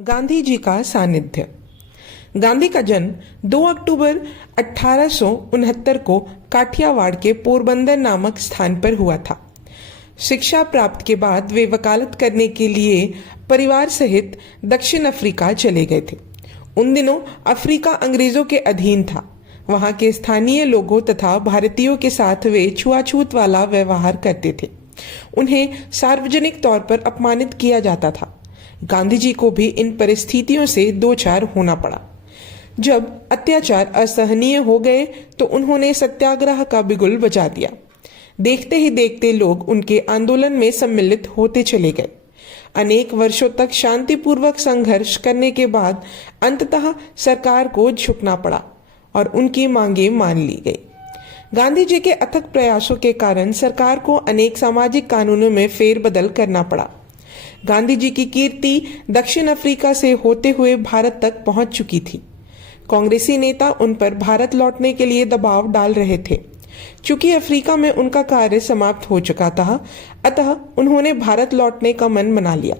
गांधी जी का सानिध्य। गांधी का जन्म 2 अक्टूबर 1869 को काठियावाड़ के पोरबंदर नामक स्थान पर हुआ था। शिक्षा प्राप्त के बाद वे वकालत करने के लिए परिवार सहित दक्षिण अफ्रीका चले गए थे। उन दिनों अफ्रीका अंग्रेजों के अधीन था। वहां के स्थानीय लोगों तथा भारतीयों के साथ वे छुआछूत वाला व्यवहार करते थे। उन्हें सार्वजनिक तौर पर अपमानित किया जाता था। गांधी जी को भी इन परिस्थितियों से दो चार होना पड़ा। जब अत्याचार असहनीय हो गए तो उन्होंने सत्याग्रह का बिगुल बजा दिया। देखते ही देखते लोग उनके आंदोलन में सम्मिलित होते चले गए। अनेक वर्षों तक शांतिपूर्वक संघर्ष करने के बाद अंततः सरकार को झुकना पड़ा और उनकी मांगे मान ली गई। गांधी जी के अथक प्रयासों के कारण सरकार को अनेक सामाजिक कानूनों में फेरबदल करना पड़ा। गांधी जी की कीर्ति दक्षिण अफ्रीका से होते हुए भारत तक पहुंच चुकी थी। कांग्रेसी नेता उन पर भारत लौटने के लिए दबाव डाल रहे थे। चूंकि अफ्रीका में उनका कार्य समाप्त हो चुका था, अतः उन्होंने भारत लौटने का मन बना लिया।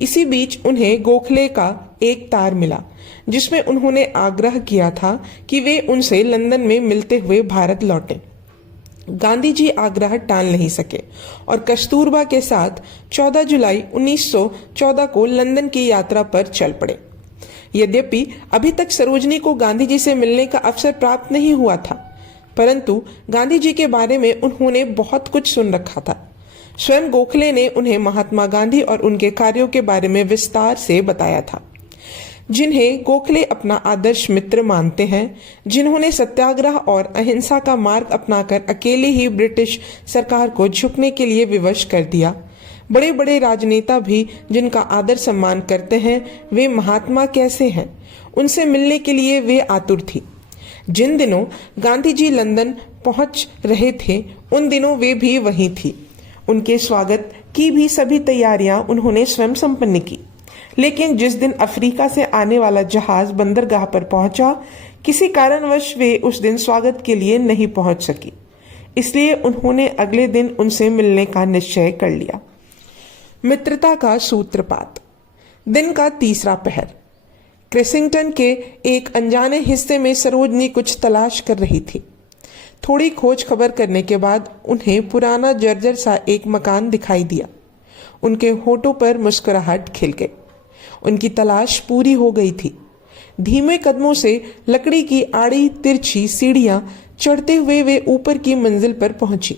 इसी बीच उन्हें गोखले का एक तार मिला, जिसमें उन्होंने आग्रह किया था कि वे उनसे लंदन में मिलते हुए भारत लौटें। गांधी जी आग्रह टाल नहीं सके और कस्तूरबा के साथ 14 जुलाई 1914 को लंदन की यात्रा पर चल पड़े। यद्यपि अभी तक सरोजनी को गांधी जी से मिलने का अवसर प्राप्त नहीं हुआ था, परंतु गांधी जी के बारे में उन्होंने बहुत कुछ सुन रखा था। स्वयं गोखले ने उन्हें महात्मा गांधी और उनके कार्यों के बारे में विस्तार से बताया था, जिन्हें गोखले अपना आदर्श मित्र मानते हैं, जिन्होंने सत्याग्रह और अहिंसा का मार्ग अपनाकर अकेले ही ब्रिटिश सरकार को झुकने के लिए विवश कर दिया। बड़े बड़े राजनेता भी जिनका आदर सम्मान करते हैं, वे महात्मा कैसे हैं, उनसे मिलने के लिए वे आतुर थी। जिन दिनों गांधी जी लंदन पहुंच रहे थे, उन दिनों वे भी वहीं थी। उनके स्वागत की भी सभी तैयारियां उन्होंने स्वयं संपन्न की। लेकिन जिस दिन अफ्रीका से आने वाला जहाज बंदरगाह पर पहुंचा, किसी कारणवश वे उस दिन स्वागत के लिए नहीं पहुंच सकी। इसलिए उन्होंने अगले दिन उनसे मिलने का निश्चय कर लिया। मित्रता का सूत्रपात। दिन का तीसरा पहर। क्रेसिंगटन के एक अनजाने हिस्से में सरोजनी कुछ तलाश कर रही थी। थोड़ी खोज खबर करने के बाद उन्हें पुराना जर्जर सा एक मकान दिखाई दिया। उनके होठों पर मुस्कुराहट खिल गई। उनकी तलाश पूरी हो गई थी। धीमे कदमों से लकड़ी की आड़ी तिरछी सीढ़ियां चढ़ते हुए वे ऊपर की मंजिल पर पहुंची।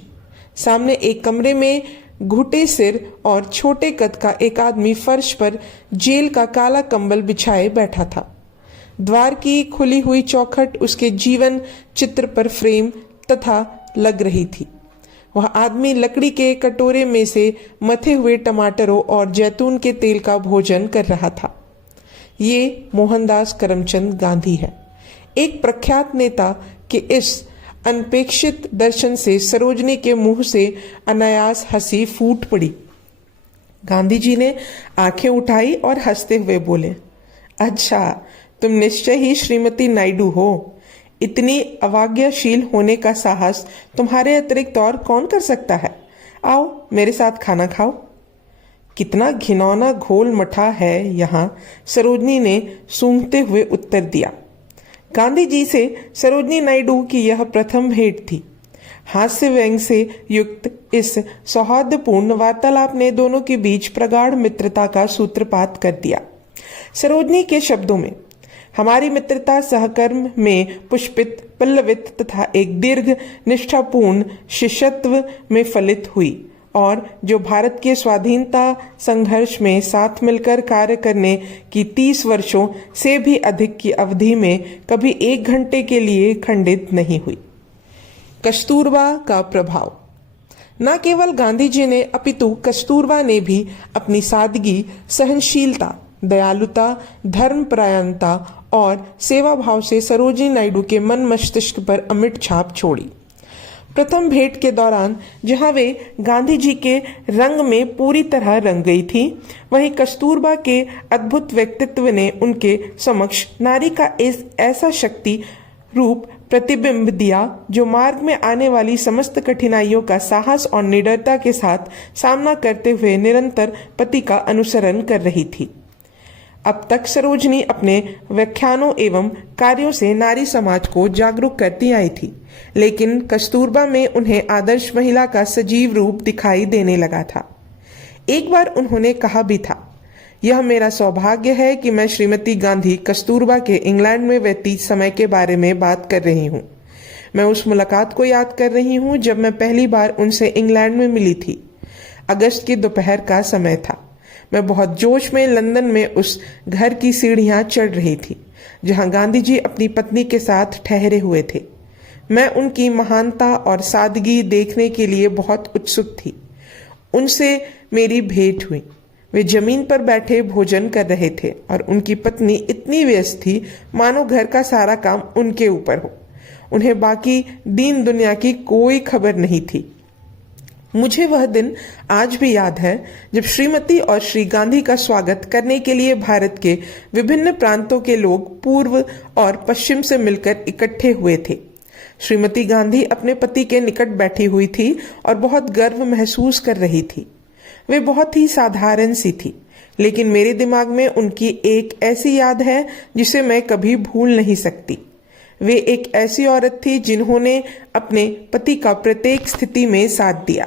सामने एक कमरे में घुटे सिर और छोटे कद का एक आदमी फर्श पर जेल का काला कंबल बिछाए बैठा था। द्वार की खुली हुई चौखट उसके जीवन चित्र पर फ्रेम तथा लग रही थी। वह आदमी लकड़ी के कटोरे में से मथे हुए टमाटरों और जैतून के तेल का भोजन कर रहा था। ये मोहनदास करमचंद गांधी है। एक प्रख्यात नेता के इस अनपेक्षित दर्शन से सरोजनी के मुंह से अनायास हंसी फूट पड़ी। गांधी जी ने आंखें उठाई और हंसते हुए बोले, अच्छा, तुम निश्चय ही श्रीमती नायडू हो। इतनी अवाज्ञाशील होने का साहस तुम्हारे अतिरिक्त और कौन कर सकता है। आओ मेरे साथ खाना खाओ। कितना घिनौना घोल मठा है यहाँ, सरोजनी ने सूंघते हुए उत्तर दिया। गांधी जी से सरोजनी नायडू की यह प्रथम भेंट थी। हास्य व्यंग से युक्त इस सौहार्दपूर्ण वार्तालाप ने दोनों के बीच प्रगाढ़ मित्रता का सूत्रपात कर दिया। सरोजनी के शब्दों में, हमारी मित्रता सहकर्म में पुष्पित, पल्लवित तथा एक दीर्घ निष्ठापूर्ण शिष्यत्व में फलित हुई, और जो भारत के स्वाधीनता संघर्ष में साथ मिलकर कार्य करने की 30 वर्षों से भी अधिक की अवधि में कभी एक घंटे के लिए खंडित नहीं हुई। कस्तूरबा का प्रभाव। न केवल गांधी जी ने अपितु कस्तूरबा ने भी अपनी सादगी, सहनशीलता, दयालुता, धर्मपरायणता और सेवा भाव से सरोजिनी नायडू के मन मस्तिष्क पर अमिट छाप छोड़ी। प्रथम भेंट के दौरान जहां वे गांधी जी के रंग में पूरी तरह रंग गई थी, वहीं कस्तूरबा के अद्भुत व्यक्तित्व ने उनके समक्ष नारी का ऐसा शक्ति रूप प्रतिबिंब दिया जो मार्ग में आने वाली समस्त कठिनाइयों का साहस और निडरता के साथ सामना करते हुए निरंतर पति का अनुसरण कर रही थी। अब तक सरोजनी अपने व्याख्यानों एवं कार्यों से नारी समाज को जागरूक करती आई थी, लेकिन कस्तूरबा में उन्हें आदर्श महिला का सजीव रूप दिखाई देने लगा था। एक बार उन्होंने कहा भी था, यह मेरा सौभाग्य है कि मैं श्रीमती गांधी कस्तूरबा के इंग्लैंड में व्यतीत समय के बारे में बात कर रही हूँ। मैं उस मुलाकात को याद कर रही हूँ जब मैं पहली बार उनसे इंग्लैंड में मिली थी। अगस्त की दोपहर का समय था। मैं बहुत जोश में लंदन में उस घर की सीढ़ियां चढ़ रही थी जहां गांधी जी अपनी पत्नी के साथ ठहरे हुए थे। मैं उनकी महानता और सादगी देखने के लिए बहुत उत्सुक थी। उनसे मेरी भेंट हुई। वे जमीन पर बैठे भोजन कर रहे थे और उनकी पत्नी इतनी व्यस्त थी मानो घर का सारा काम उनके ऊपर हो। उन्हें बाकी दीन दुनिया की कोई खबर नहीं थी। मुझे वह दिन आज भी याद है जब श्रीमती और श्री गांधी का स्वागत करने के लिए भारत के विभिन्न प्रांतों के लोग पूर्व और पश्चिम से मिलकर इकट्ठे हुए थे। श्रीमती गांधी अपने पति के निकट बैठी हुई थी और बहुत गर्व महसूस कर रही थी। वे बहुत ही साधारण सी थी, लेकिन मेरे दिमाग में उनकी एक ऐसी याद है जिसे मैं कभी भूल नहीं सकती। वे एक ऐसी औरत थी जिन्होंने अपने पति का प्रत्येक स्थिति में साथ दिया।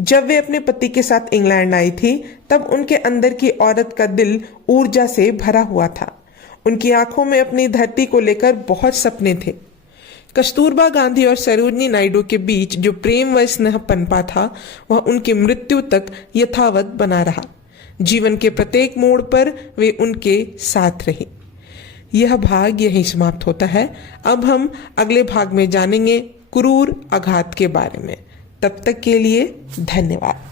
जब वे अपने पति के साथ इंग्लैंड आई थी तब उनके अंदर की औरत का दिल ऊर्जा से भरा हुआ था। उनकी आंखों में अपनी धरती को लेकर बहुत सपने थे। कस्तूरबा गांधी और सरोजनी नायडू के बीच जो प्रेम व स्नेह पनपा था वह उनकी मृत्यु तक यथावत बना रहा। जीवन के प्रत्येक मोड़ पर वे उनके साथ रहे। यह भाग यहीं समाप्त होता है। अब हम अगले भाग में जानेंगे क्रूर आघात के बारे में। तब तक के लिए धन्यवाद।